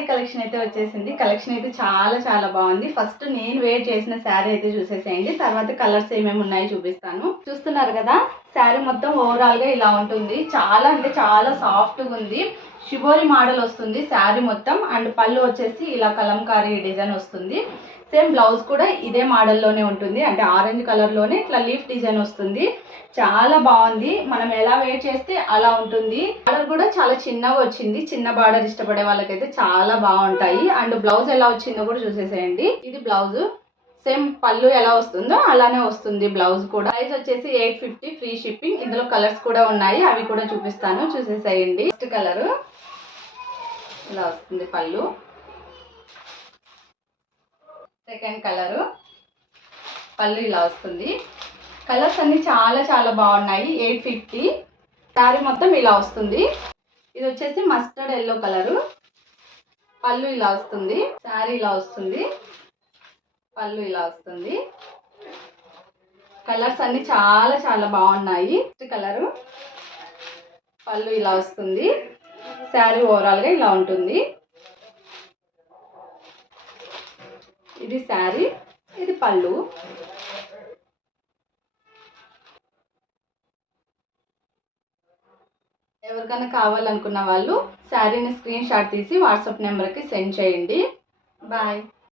Sari collection అయితే వచ్చేసింది. Collection అయితే చాలా చాలా బాగుంది. ఫస్ట్ నేను వేర్ చేసిన శారీ అయితే చూసేసేయండి, తర్వాత కలర్స్ ఏమేమి ఉన్నాయో చూపిస్తాను. చూస్తున్నారు కదా, శారీ మొత్తం ఓవరాల్ గా ఇలా ఉంటుంది. చాలా అంటే చాలా సాఫ్ట్ గా ఉంది. షిబోరి మోడల్ వస్తుంది శారీ మొత్తం. అండ్ పళ్ళు వచ్చేసి ఇలా కలంకారీ డిజైన్ వస్తుంది. సేమ్ బ్లౌజ్ కూడా ఇదే మోడల్లోనే ఉంటుంది. అంటే ఆరెంజ్ కలర్లోనే ఇట్లా లీఫ్ డిజైన్ వస్తుంది. చాలా బాగుంది. మనం ఎలా వేర్ చేస్తే అలా ఉంటుంది. బార్డర్ కూడా చాలా చిన్నగా వచ్చింది. చిన్న బార్డర్ ఇష్టపడే వాళ్ళకైతే చాలా బాగుంటాయి. అండ్ బ్లౌజ్ ఎలా వచ్చిందో కూడా చూసేసేయండి. ఇది బ్లౌజ్. సేమ్ పళ్ళు ఎలా వస్తుందో అలానే వస్తుంది బ్లౌజ్ కూడా. ప్రైస్ వచ్చేసి 850 ఫ్రీ షిప్పింగ్. ఇందులో కలర్స్ కూడా ఉన్నాయి, అవి కూడా చూపిస్తాను, చూసేసేయండి. ఫస్ట్ కలర్ ఇలా వస్తుంది పళ్ళు. సెకండ్ కలరు పళ్ళు ఇలా వస్తుంది. కలర్స్ అన్ని చాలా చాలా బాగున్నాయి. 850. శారీ మొత్తం ఇలా వస్తుంది. ఇది వచ్చేసి మస్టర్డ్ ఎల్లో కలరు. పళ్ళు ఇలా వస్తుంది. శారీ ఇలా వస్తుంది. పళ్ళు ఇలా వస్తుంది. కలర్స్ అన్ని చాలా చాలా బాగున్నాయి. నెక్స్ట్ కలరు పళ్ళు ఇలా వస్తుంది. శారీ ఓవరాల్గా ఇలా ఉంటుంది. ఇది శారీ, ఇది పళ్ళు. ఎవరికైనా కావాలనుకున్న వాళ్ళు శారీని స్క్రీన్ షాట్ తీసి వాట్సాప్ నెంబర్కి సెండ్ చేయండి. బాయ్.